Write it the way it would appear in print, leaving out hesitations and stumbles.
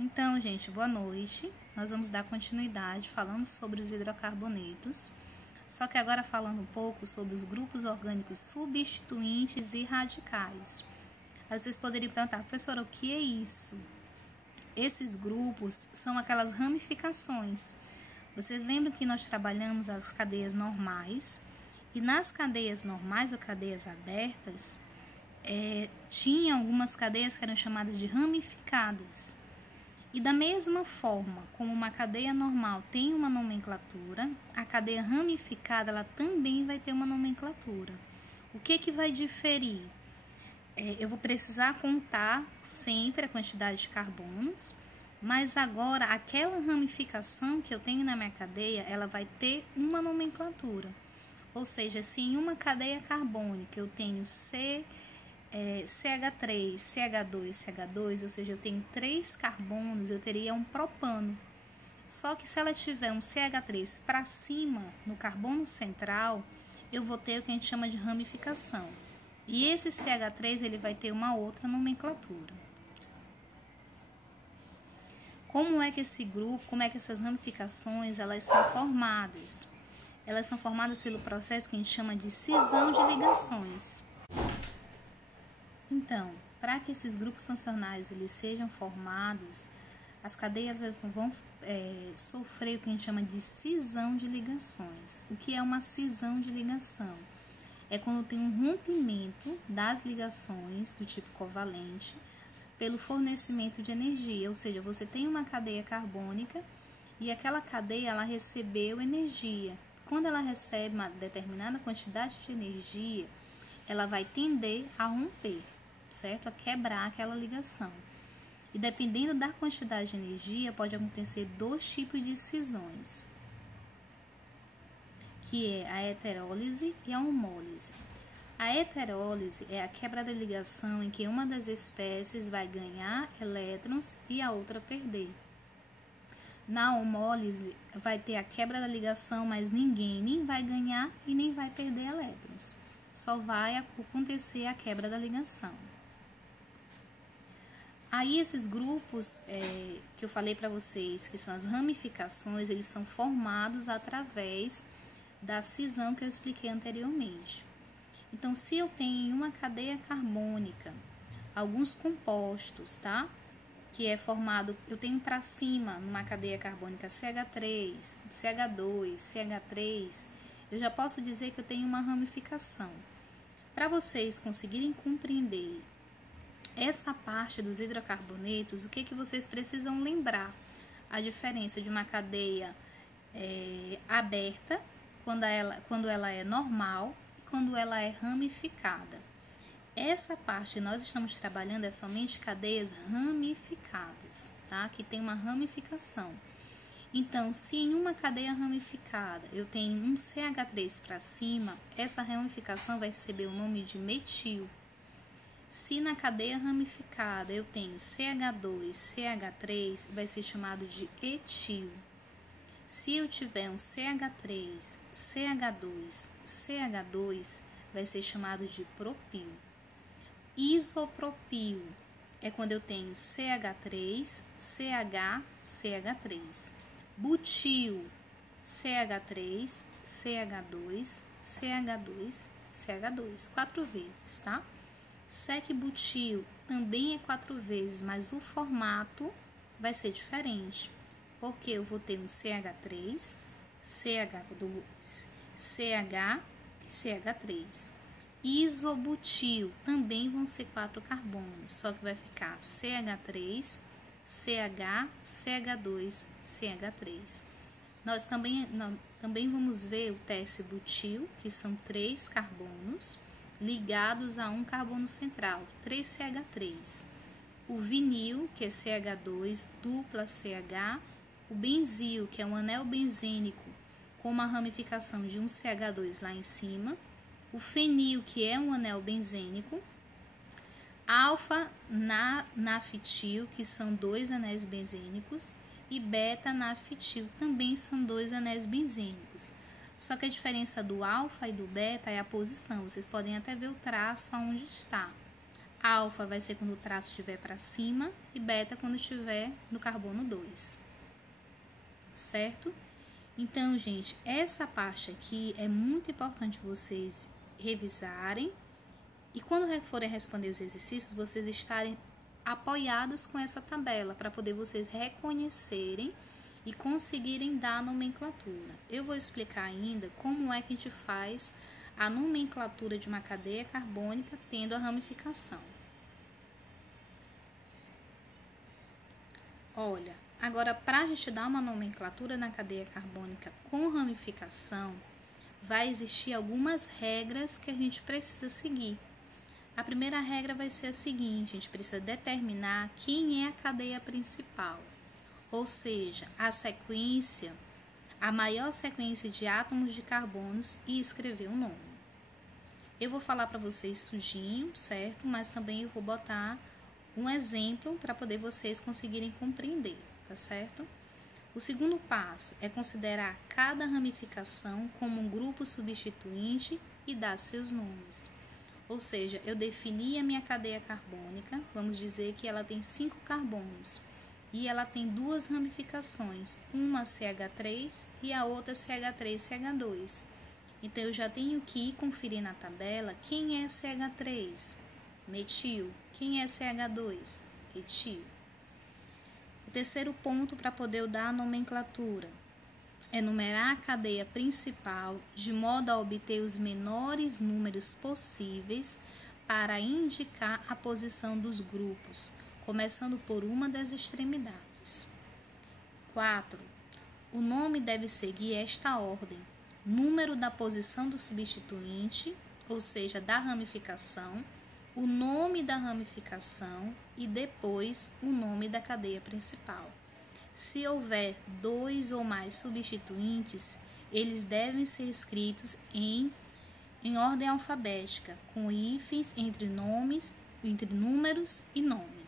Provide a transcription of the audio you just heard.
Então, gente, boa noite. Nós vamos dar continuidade falando sobre os hidrocarbonetos, só que agora falando um pouco sobre os grupos orgânicos substituintes e radicais. Aí vocês poderiam perguntar, professora, o que é isso? Esses grupos são aquelas ramificações. Vocês lembram que nós trabalhamos as cadeias normais, e nas cadeias normais ou cadeias abertas, tinha algumas cadeias que eram chamadas de ramificadas. E da mesma forma como uma cadeia normal tem uma nomenclatura, a cadeia ramificada ela também vai ter uma nomenclatura. O que vai diferir? Eu vou precisar contar sempre a quantidade de carbonos, mas agora aquela ramificação que eu tenho na minha cadeia, ela vai ter uma nomenclatura. Ou seja, se em uma cadeia carbônica eu tenho CH3, CH2, CH2, ou seja, eu tenho 3 carbonos, eu teria um propano. Só que se ela tiver um CH3 para cima no carbono central, eu vou ter o que a gente chama de ramificação. E esse CH3 ele vai ter uma outra nomenclatura. Como é que esse grupo, como é que essas ramificações elas são formadas? Elas são formadas pelo processo que a gente chama de cisão de ligações. Então, para que esses grupos funcionais eles sejam formados, as cadeias elas vão sofrer o que a gente chama de cisão de ligações. O que é uma cisão de ligação? É quando tem um rompimento das ligações do tipo covalente pelo fornecimento de energia, ou seja, você tem uma cadeia carbônica e aquela cadeia ela recebeu energia. Quando ela recebe uma determinada quantidade de energia, ela vai tender a romper, certo? A quebrar aquela ligação. E dependendo da quantidade de energia, pode acontecer 2 tipos de cisões, que é a heterólise e a homólise. A heterólise é a quebra da ligação em que uma das espécies vai ganhar elétrons e a outra perder. Na homólise vai ter a quebra da ligação, mas ninguém nem vai ganhar e nem vai perder elétrons. Só vai acontecer a quebra da ligação. Aí esses grupos que eu falei para vocês, que são as ramificações, eles são formados através da cisão que eu expliquei anteriormente. Então, se eu tenho em uma cadeia carbônica alguns compostos, tá? Que é formado, eu tenho para cima numa cadeia carbônica CH3, CH2, CH3, eu já posso dizer que eu tenho uma ramificação. Para vocês conseguirem compreender essa parte dos hidrocarbonetos, o que vocês precisam lembrar? A diferença de uma cadeia aberta, quando ela é normal e quando ela é ramificada. Essa parte que nós estamos trabalhando é somente cadeias ramificadas, tá? Que tem uma ramificação. Então, se em uma cadeia ramificada eu tenho um CH3 para cima, essa ramificação vai receber o nome de metil. Se na cadeia ramificada eu tenho CH2, CH3, vai ser chamado de etil. Se eu tiver um CH3, CH2, CH2, vai ser chamado de propil. Isopropil é quando eu tenho CH3, CH, CH3. Butil, CH3, CH2, CH2, CH2. 4 vezes, tá? Sec-butil também é 4 vezes, mas o formato vai ser diferente. Porque eu vou ter um CH3, CH2, CH e CH3. Isobutil também vão ser 4 carbonos, só que vai ficar CH3, CH, CH2, CH3. Nós também vamos ver o tese-butil, que são 3 carbonos ligados a um carbono central, 3CH3. O vinil, que é CH2, dupla CH. O benzil, que é um anel benzênico com uma ramificação de um CH2 lá em cima. O fenil, que é um anel benzênico. Alfa-nafetil, que são 2 anéis benzênicos. E beta-nafetil, também são 2 anéis benzênicos. Só que a diferença do alfa e do beta é a posição. Vocês podem até ver o traço aonde está. Alfa vai ser quando o traço estiver para cima e beta quando estiver no carbono 2. Certo? Então, gente, essa parte aqui é muito importante vocês revisarem e quando forem responder os exercícios, vocês estarem apoiados com essa tabela para poder vocês reconhecerem e conseguirem dar a nomenclatura. Eu vou explicar ainda como é que a gente faz a nomenclatura de uma cadeia carbônica tendo a ramificação. Olha, agora para a gente dar uma nomenclatura na cadeia carbônica com ramificação, vai existir algumas regras que a gente precisa seguir. A primeira regra vai ser a seguinte: a gente precisa determinar quem é a cadeia principal, ou seja, a maior sequência de átomos de carbonos e escrever o nome. Eu vou falar para vocês sujinho, certo? Mas também eu vou botar um exemplo para poder vocês conseguirem compreender, tá certo? O segundo passo é considerar cada ramificação como um grupo substituinte e dar seus nomes. Ou seja, eu defini a minha cadeia carbônica, vamos dizer que ela tem 5 carbonos e ela tem 2 ramificações, uma CH3 e a outra CH3CH2. Então, eu já tenho que ir conferir na tabela quem é CH3, metil, quem é CH2, etil. O terceiro ponto para poder dar a nomenclatura é numerar a cadeia principal de modo a obter os menores números possíveis para indicar a posição dos grupos, começando por uma das extremidades. 4. O nome deve seguir esta ordem: número da posição do substituinte, ou seja, da ramificação, o nome da ramificação e depois o nome da cadeia principal. Se houver 2 ou mais substituintes, eles devem ser escritos em ordem alfabética, com hífens entre números e nome.